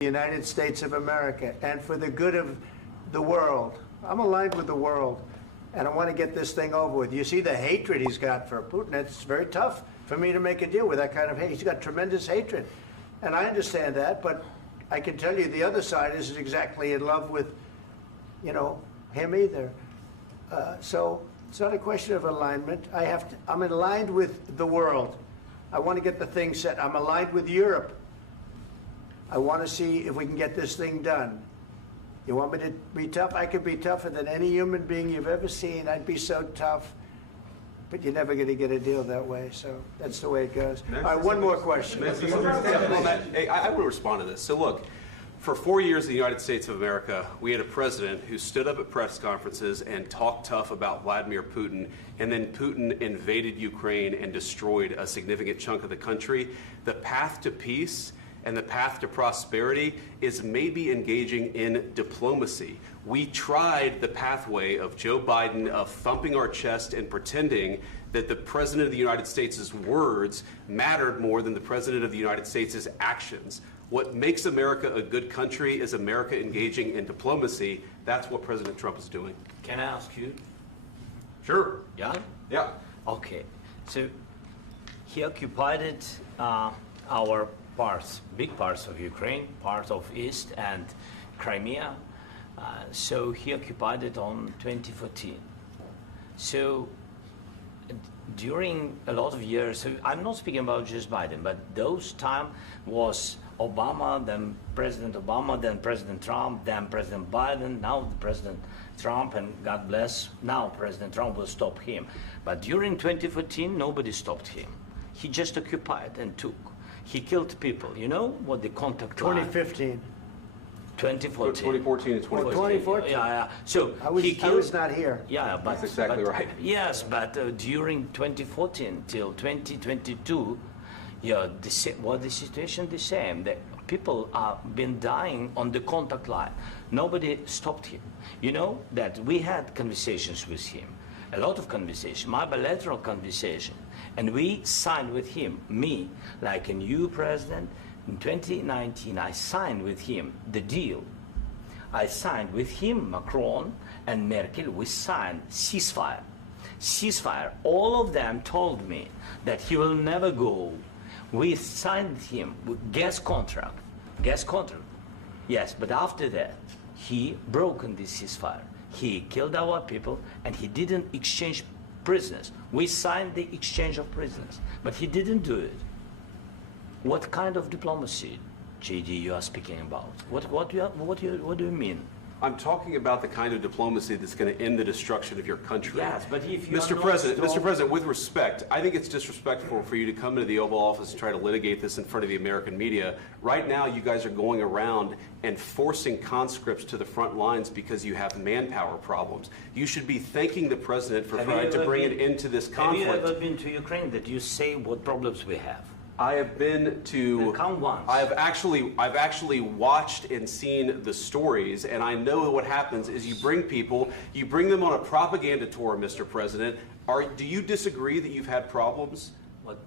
the United States of America and for the good of the world. I'm aligned with the world, and I want to get this thing over with. You see the hatred he's got for Putin. It's very tough for me to make a deal with that kind of hate. He's got tremendous hatred, and I understand that, but I can tell you the other side isn't exactly in love with, you know, him either. So it's not a question of alignment. I'm aligned with the world. I want to get the thing set. I'm aligned with Europe. I want to see if we can get this thing done. You want me to be tough? I could be tougher than any human being you've ever seen. I'd be so tough. But you're never going to get a deal that way. So that's the way it goes. All right, one more question. Hey, I want to respond to this. So look, for 4 years in the United States of America, we had a president who stood up at press conferences and talked tough about Vladimir Putin, and then Putin invaded Ukraine and destroyed a significant chunk of the country. The path to peace and the path to prosperity is maybe engaging in diplomacy. We tried the pathway of Joe Biden, of thumping our chest and pretending that the President of the United States' words mattered more than the President of the United States' actions. What makes America a good country is America engaging in diplomacy. That's what President Trump is doing. Can I ask you? Sure. Yeah? Yeah. Okay. So he occupied our parts, big parts of Ukraine, part of East and Crimea. So he occupied it on 2014. So during a lot of years, so I'm not speaking about just Biden, but those time was Obama, then President Obama, then President Trump, then President Biden, now President Trump, and God bless, now President Trump will stop him. But during 2014, nobody stopped him. He just occupied and took. He killed people. You know what the contact line? 2015. 2014. 2014 and 2014. 2014. Yeah. So I was not here. Yeah, but that's exactly right. Yes, but during 2014 till 2022, yeah, the situation the same. The people have been dying on the contact line. Nobody stopped him. You know that we had conversations with him, a lot of conversations, my bilateral conversation, and we signed with him, me, like a new president. In 2019, I signed with him the deal. I signed with him, Macron and Merkel, we signed ceasefire. Ceasefire. All of them told me that he will never go. We signed him with gas contract. Gas contract. Yes, but after that, he broken this ceasefire. He killed our people and he didn't exchange prisoners. We signed the exchange of prisoners, but he didn't do it. What kind of diplomacy, JD, you are speaking about? What do you mean? I'm talking about the kind of diplomacy that's going to end the destruction of your country. Yes, but if you Mr. President, with respect, I think it's disrespectful for you to come into the Oval Office and try to litigate this in front of the American media. Right now, you guys are going around and forcing conscripts to the front lines because you have manpower problems. You should be thanking the President for trying to bring it into this conflict. Have you ever been to Ukraine that you say what problems we have? I have been to. Come once. I've actually watched and seen the stories, and I know what happens is you bring people, you bring them on a propaganda tour, Mr. President. Do you disagree that you've had problems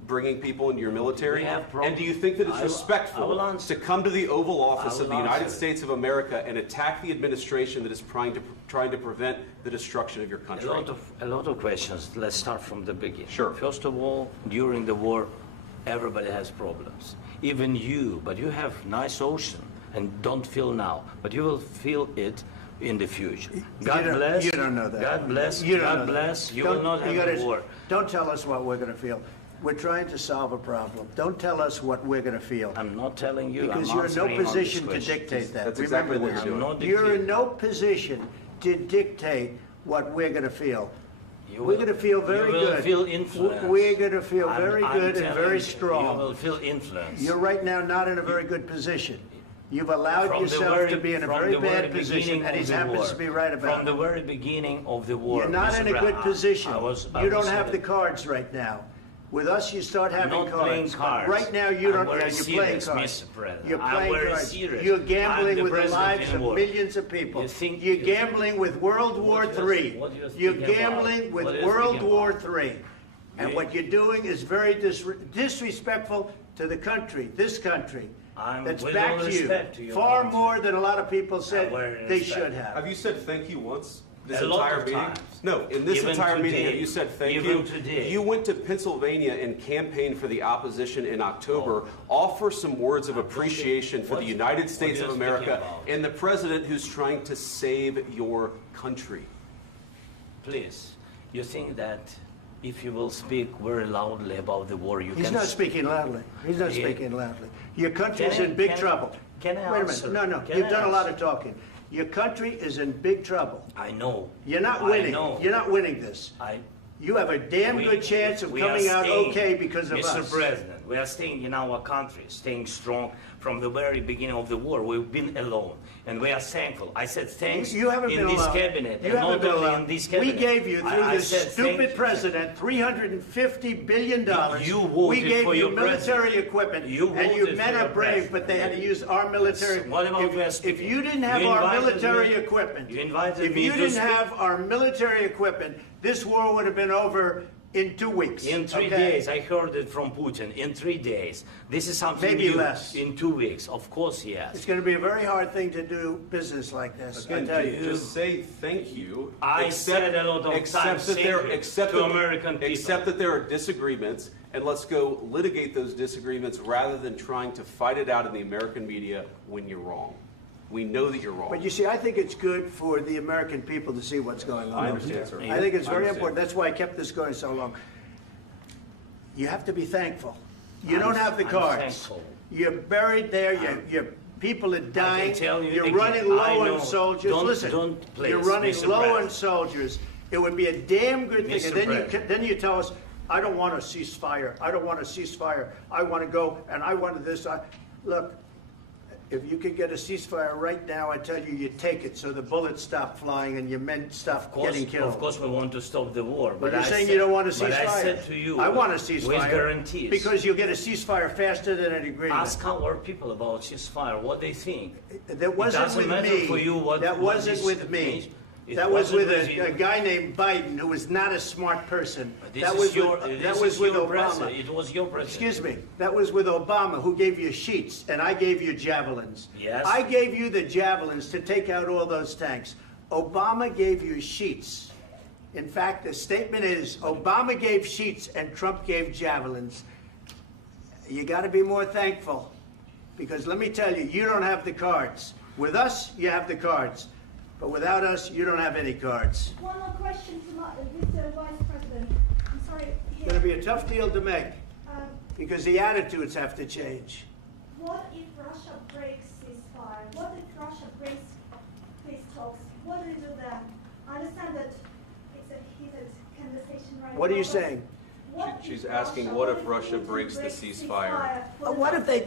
bringing people into your military? And do you think that it's respectful to come to the Oval Office of the United States of America and attack the administration that is trying to prevent the destruction of your country? A lot of questions. Let's start from the beginning. Sure. First of all, during the war, everybody has problems, even you, but you have nice ocean and don't feel now, but you will feel it in the future. God bless. You don't know that. God bless. You don't God know bless. that. You will not have a war. Don't tell us what we're going to feel. We're trying to solve a problem. Don't tell us what we're going to feel. I'm not telling you. Because you're in no position to dictate that. That's exactly what you're doing. You're in no position to dictate what we're going to feel. We're going to feel very good. You will feel influence. We're going to feel very good and very strong. You will feel influence. You're right now not in a very good position. You've allowed yourself to be in a very bad position, and he happens to be right about it. From the very beginning of the war. You're not in a good position. You don't have the cards right now. With us, you start having cards. Right now, you don't. You're playing cards. You're playing cards. You're gambling with the lives of millions of people. You're gambling with World War III. You're gambling with World War III. And what you're doing is very disrespectful to the country, this country, that's with back all to you, respect to your far country. more than a lot of people said Very they respect. should have. Have you said thank you once? This A lot entire of meeting? times. No, in this Even entire meeting, today. have you said thank Even you? today. You went to Pennsylvania and campaigned for the opposition in October. Offer some words of appreciation for the United States what of are you speaking America about? and the president who's trying to save your country. Please, you think that if you will speak very loudly about the war, you He's can... not speaking loudly. He's not Yeah. speaking loudly. Your country is Can I- in big can I- trouble. can I Wait a answer? minute. No, Can you've I done a lot answer? of talking. Your country is in big trouble. I know. You're not I winning. know. You're not winning this. You have a damn good chance of we are coming out staying, okay because of Mr. us. President, we are staying in our country, staying strong from the very beginning of the war. We've been alone, and we are thankful. I said thanks You haven't in been this alone. cabinet, You and haven't not been only alone. in this We cabinet. gave you, through I this said thank stupid you. president, $350 billion. You voted We gave for you your military president. equipment, You and you voted men for are your brave, president. but they had to use our military. What about we are If speaking? you didn't have You our invited military me- equipment, you invited if me you to didn't speak. have our military equipment, this war would have been over in 2 weeks. In 3 okay? days, I heard it from Putin. In 3 days, this is something Maybe new. less. In 2 weeks, of course, yes. It's going to be a very hard thing to do business like this. I Again, tell you. just say thank you. I said a lot of except times that thank there, you except to that, American people. Except that there are disagreements, and let's go litigate those disagreements rather than trying to fight it out in the American media when you're wrong. We know that you're wrong. But you see, I think it's good for the American people to see what's going on. I understand, sir. I think it's I very understand. important. That's why I kept this going so long. You have to be thankful. You I'm- don't have the I'm cards. thankful. You're buried there. Your people are dying. tell you You're again, running I low know. on soldiers. Don't- Listen, don't, please, you're running Mr. low on President. soldiers. It would be a damn good thing. Mr. And then President. then you tell us, I don't want a ceasefire. I don't want a ceasefire. I want to go and I want this. Look, if you could get a ceasefire right now, I tell you, you take it so the bullets stop flying and your men stop getting killed. Of course, we want to stop the war. But you're I saying said- you don't want a ceasefire. But I said to you, I want a with ceasefire. guarantees. Because you'll get a ceasefire faster than an agreement. Ask our people about ceasefire, what they think. That wasn't doesn't with matter me. for you what- That what wasn't this with me. means. It That was with wasn't with a you. guy named Biden who was not a smart person. This That is was your, with, this that was is with your Obama. president. It was your president. Excuse me. That was with Obama, who gave you sheets, and I gave you javelins. Yes. I gave you the javelins to take out all those tanks. Obama gave you sheets. In fact, the statement is Obama gave sheets and Trump gave javelins. You got to be more thankful, because let me tell you, you don't have the cards. With us, you have the cards. But without us, you don't have any cards. One more question to Mr. Vice President. I'm sorry. It's going to be a tough deal to make, Um, because the attitudes have to change. what if Russia breaks ceasefire? What if Russia breaks peace talks? What do we do then? I understand that it's a heated conversation right now. What are you but saying? what She's if asking, what if Putin Russia breaks the breaks ceasefire? for the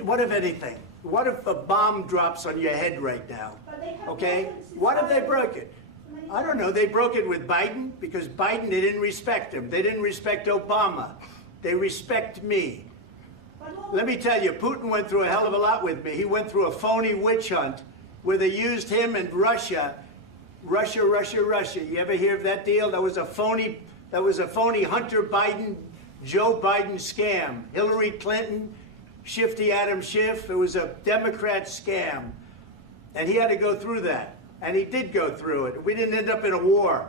What if anything? What if a bomb drops on your head right now? But they have Okay? broken What if they ceasefire broke it? many I don't know. They broke it with Biden because Biden, they didn't respect him. They didn't respect Obama. They respect me. But what- Let me tell you, Putin went through a hell of a lot with me. He went through a phony witch hunt where they used him and Russia. Russia. You ever hear of that deal? That was a phony Hunter Biden, Joe Biden scam. Hillary Clinton, Shifty Adam Schiff. It was a Democrat scam. And he had to go through that. And he did go through it. We didn't end up in a war.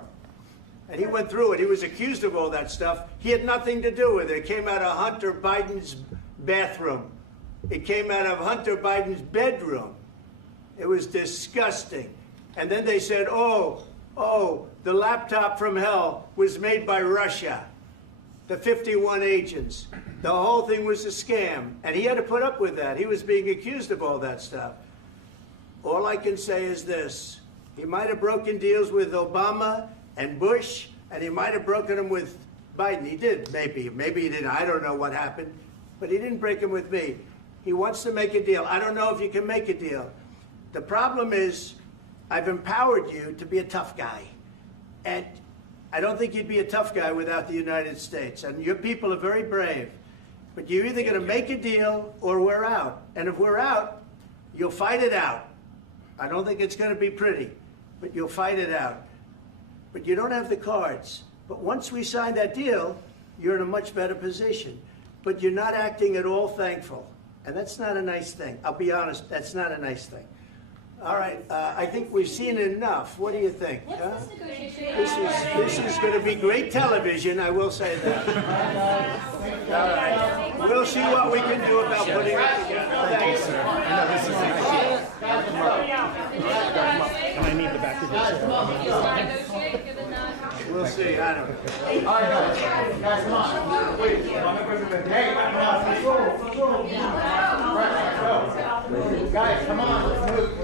And he went through it. He was accused of all that stuff. He had nothing to do with it. It came out of Hunter Biden's bathroom. It came out of Hunter Biden's bedroom. It was disgusting. And then they said, oh, the laptop from hell was made by Russia. The 51 agents. The whole thing was a scam. And he had to put up with that. He was being accused of all that stuff. All I can say is this. He might have broken deals with Obama and Bush, and he might have broken them with Biden. He did, maybe. Maybe he didn't. I don't know what happened. But he didn't break them with me. He wants to make a deal. I don't know if you can make a deal. The problem is, I've empowered you to be a tough guy. And I don't think you'd be a tough guy without the United States. And your people are very brave. But you're either going to make a deal or we're out. And if we're out, you'll fight it out. I don't think it's going to be pretty, but you'll fight it out. But you don't have the cards. But once we sign that deal, you're in a much better position. But you're not acting at all thankful. And that's not a nice thing. I'll be honest, that's not a nice thing. All right, I think we've seen enough. What do you think? Huh? This is going to be great television, I will say that. All right. We'll see what we can do about putting it together. Thank you, sir. I need the back of We'll see. I don't know. All right, guys, come on. Wait, hey, let's go. Guys, come on, let's move.